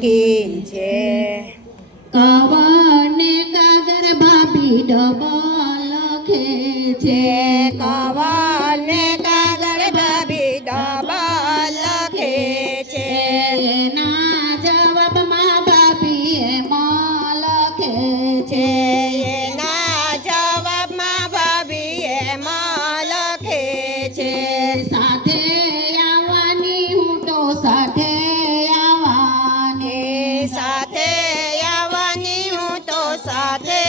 કી છે કવર ને કાગર ભાભી ડબલ લખે છે કવર ને કાગળ ભાભી ડબલ લખે છે એના જવાબમાં ભાભી એમાં લખે છે એના જવાબમાં ભાભી એમાં લખે છે સાથે આવવાની હું તો સાથે આવવાની સાથે આવવાની હું તો સાથે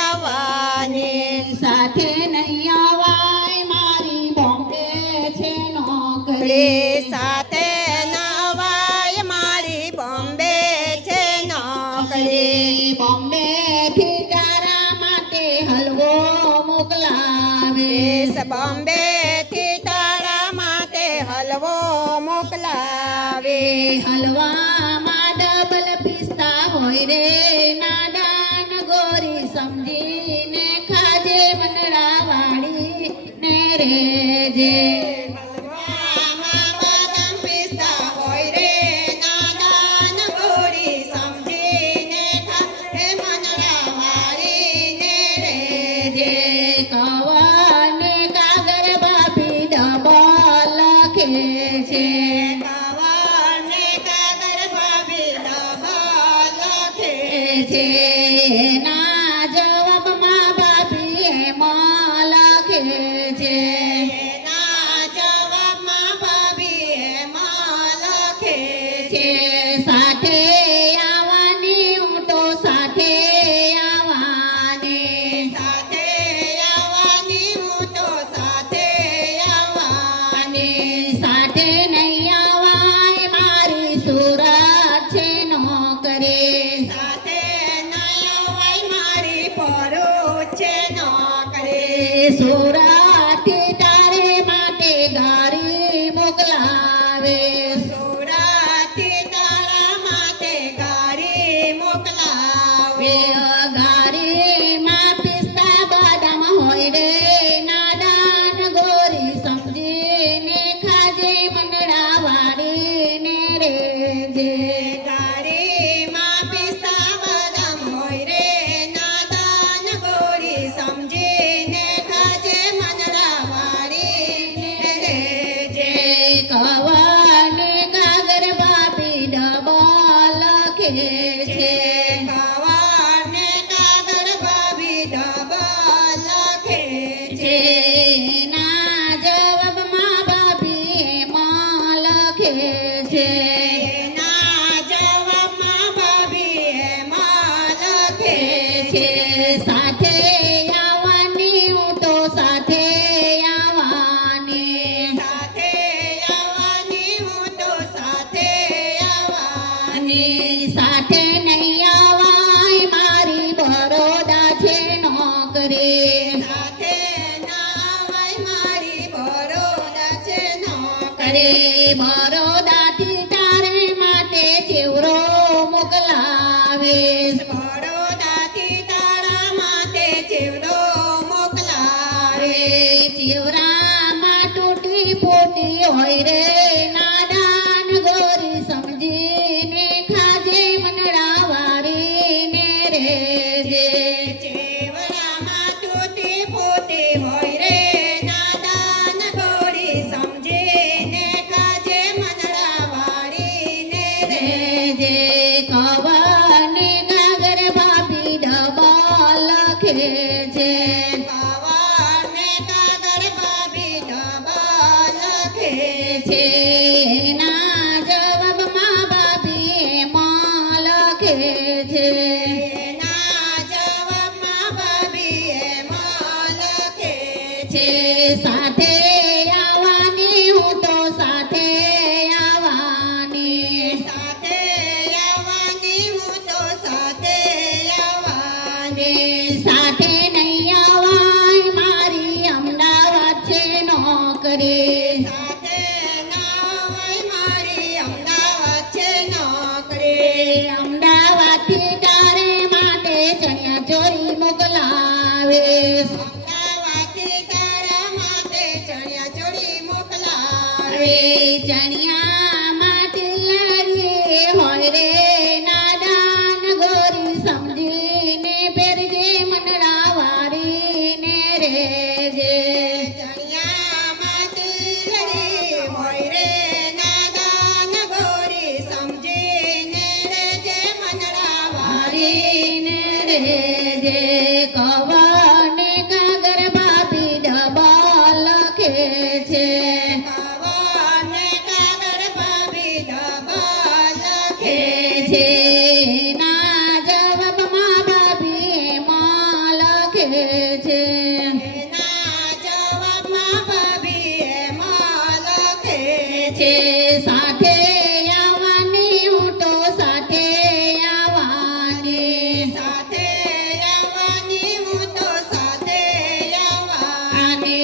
આવવાની સાથે નહીં આવાય મારી બોમ્બે છે નોકરી સાથે નવાય મારી બોમ્બે છે નોકરી બોમ્બે થી તારા માટે હલવો મોકલાવે બોમ્બે થી તારા માટે હલવો મોકલાવે હલવામાં ડબલ પિસ્તા હોય રે નાદાન ગોરી સમજીને ખાજે મનડા વાળી ને રેજે હલવામાં બદામ પિસ્તા હોય રે નાદાન ગોળી સમજીને ખાજે મનડા વાળીને રેજે કવર ને કાગર ભાભી ડબલ લખે છે કવર ને કાગળ ભાભી ડબલ લખે છે એના જવાબમાં ભાભી એમાં લખે છે એના જવાબમાં ભાભી એમાં લખે છે સાથે આવવાની હું તો સાથે આવવાની સાથે આવવાની હું તો સાથે આવવાની સાથે નહીં આવાય મારી સુરત છે નોકરી સાથે નહીં અવાય મારી પરોચ છે નોકરી સુરતથી તારે માટે ગાડી મોકલાવે સુરતથી તારા માટે ગાડી મોકલાવે ગાડીમાં પિસ્તા બદામ હોય રે નાદાન ગોરી સમજીને ખાજે મંડળા વાળીને રેજે ગાડીમાં પિસ્તા બદામ હોય રે નાદાન ગોળી સમજીને ખાજે મંડળા વાળીને રેજે કવર ને કાગર ભાભી ડબલ લખે છે કવર ને કાગળ ભાભી ડબલ લખે છે એના જવાબમાં ભાભી એમાં લખે છે એના જવાબમાં ભાભી એમાં લખે છે સાથે આવવાની હું તો સાથે આવવાની સાથે આવવાની હું તો સાથે આવવાની સાથે નહીં આવાય મારી બરોડા છે નોકરી સાથે ના અવાય મારી બરોડા છે નોકરી કરે બરોડાથી તારે માટે ચેવરો મોકલાવે બરોડાથી તારા માટે ચેવડો મોકલાવે ચેવરામાં તૂટી ફૂટી હોય રે નાદાન ગોરી સમજીને ખાજે મંડળા વાળીને રેજે ચેવડામાં તૂટી ફૂટી હોય રે નાદાન ગોળી સમજીને ખાજે મંડળા વાળીને રેજે કવર ને કાગર ભાભી ડબલ લખે છે કવર ને કાગળ ભાભી ડબલ લખે છે એના જવાબમાં ભાભી એમાં લખે છે એના જવાબમાં ભાભી એમાં લખે છે સાથે આવવાની હું તો સાથે આવવાની સાથે આવવાની હું તો સાથે આવવાની સાથે નહીં આવાય મારી અમદાવાદ છે નોકરી સાથે ના હોય મારી અમદાવાદ છે નોકરી અમદાવાદથી તારે માટે ચણિયા ચોરી મોકલાવે અમદાવાદથી તારા માટે ચણિયા ચોળી મોકલાવે ચણિયા માટે લાડી હોય રે વાળીને રે જે કવાને કાગર ભાભી ડબલ લખે છે કવાને કાગળ ભાભી ડબલ લખે છે ના જવાબમાં ભાભી એમાં લખે છે એના જવાબમાં ભાભી એમાં લખે છે સાથે આવવાની હું તો સાથે આવવાની સાથે આવવાની હું તો સાથે આવવાની અને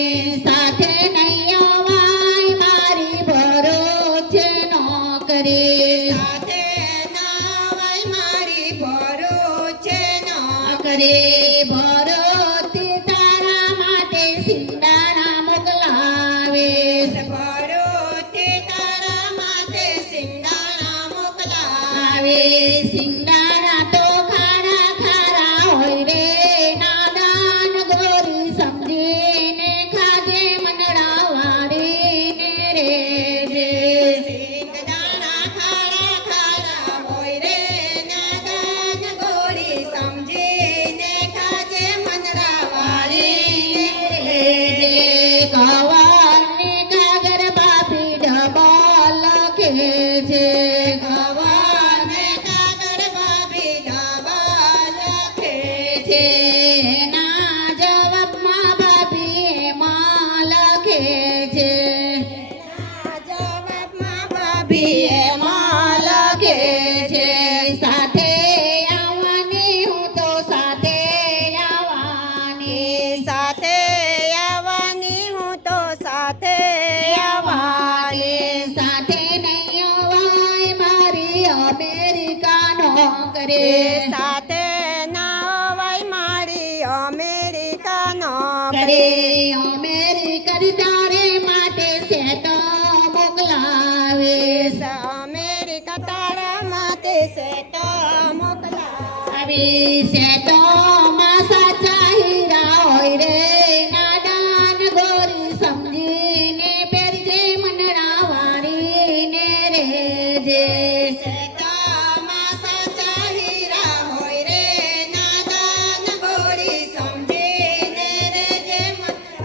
સાથે નહીં અવાય મારી ભરોસે નોકરી સાથે નાવાય મારી ભરોસે નોકરી ભરોથી તારા માટે સિંગાણા મોકલાવે ભરોસે તારા માટે સિંગાણા મોકલાવે આવે સિંગાણા તો ખારા ખારા હોય રે નાદાન ગોરી સમજીને ખાજે મનડા વારીને રે જે સિંગદાણા ખારા ખારા હોય રે નાદાન ગોળી સમજીને ખાજે મનડા વાળી રે જે કવાને કાગર બાપી ડબલ લખે છે કવાને કાગળ ભાભી ડબલ લખે છે ના જવાબમાં ભાભી એમાં લખે છે જવાબમાં ભાભી એમાં લખે છે સાથે આવવાની હું તો સાથે આવવાની સાથે આવવાની હું તો સાથે આવવાની સાથે નહીં અવાય મારી અમેરિકા નોકરી સાથે ના અવાય મારી અમેરિકા નોકરી કરે અમેરિકા તારે માટે સેટ મોકલાવે અમેરિકા તારા માટે સેટ મોકલાવે આવી સેટોમાં સાચા હીરા હોય રે નાદાન ગોરી સમજીને પહેરજે મનડા વાળીને રે જે સેટામાં સાચા હીરા હોય રે નાદાન ગોળી સમજીને રેજે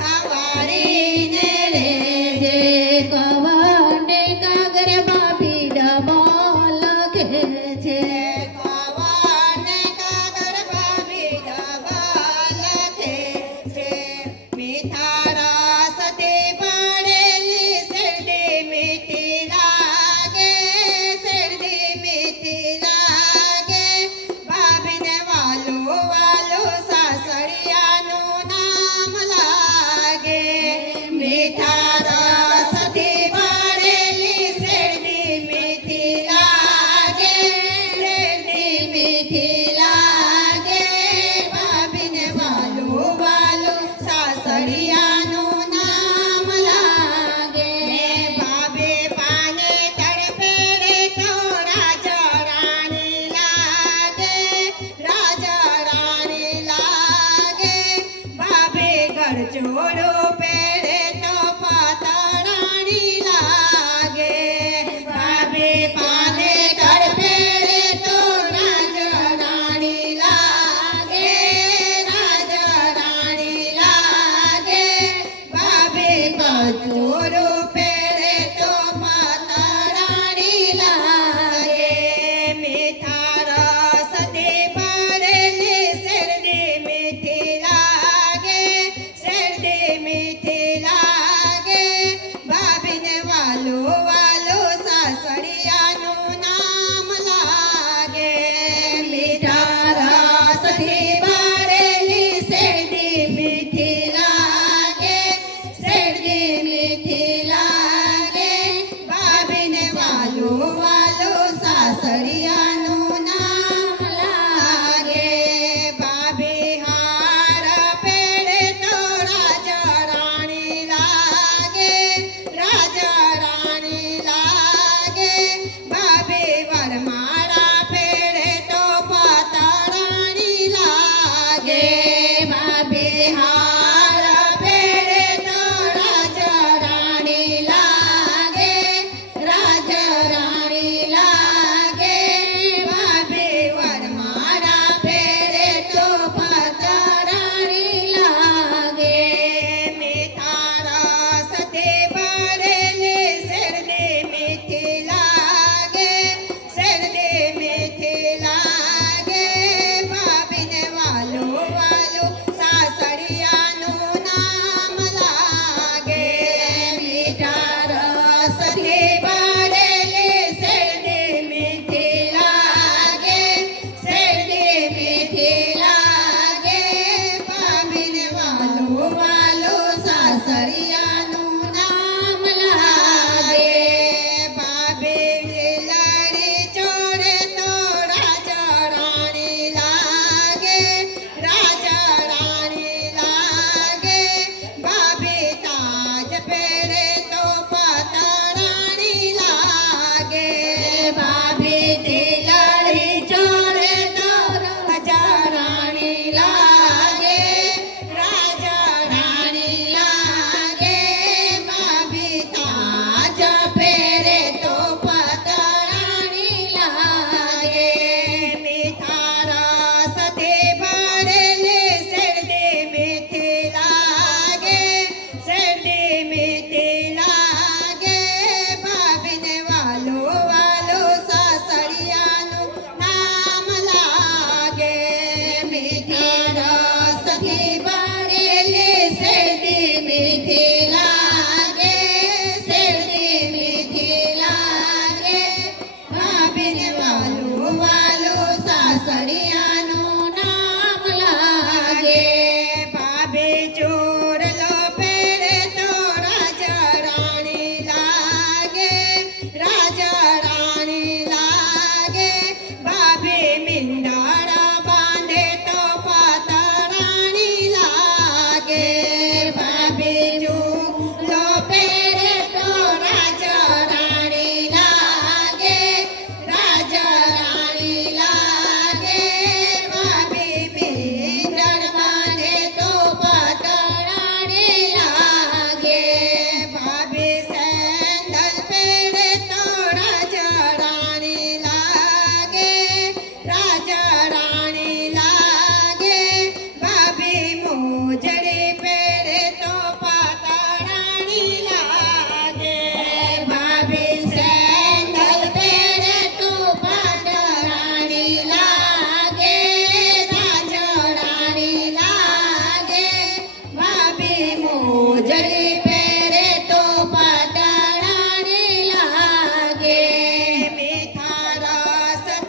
આવાડીને રે જે કવાને કાગર બાપી ડબલ લખે છે કવાને કાગળ ભાભી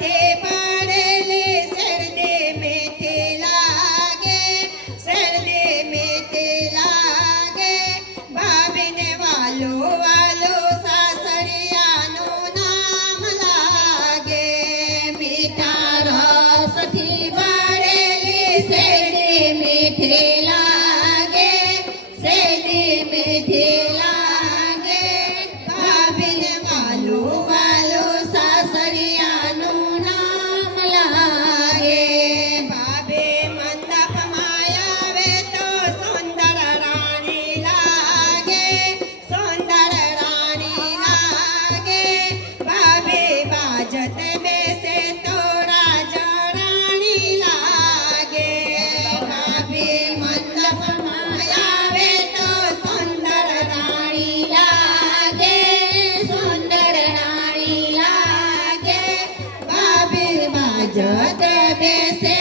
સાથે પડેલી શરદી મીઠી લાગે, શરદી મીઠી લાગે. ભાભીને વાલું વાલું સાસરિયાનું નામ લાગે. મીઠા રસથી ભરેલી શેરડી મીઠી લાગે, શેરડી મીઠી લાગે. ભાભીને વાલું વાલું સાસરિયાનું નામ લાગે. ભાભી મંડપમાં આવે તો સુંદર રાણી લાગે, સુંદર રાણી લાગે. ભાભી બાજત બેસે તો રાજરાણી લાગે. ભાભી મંડપમાં આવે તો સુંદર રાણી લાગે, સુંદર રાણી લાગે. ભાભી બાજત બેસે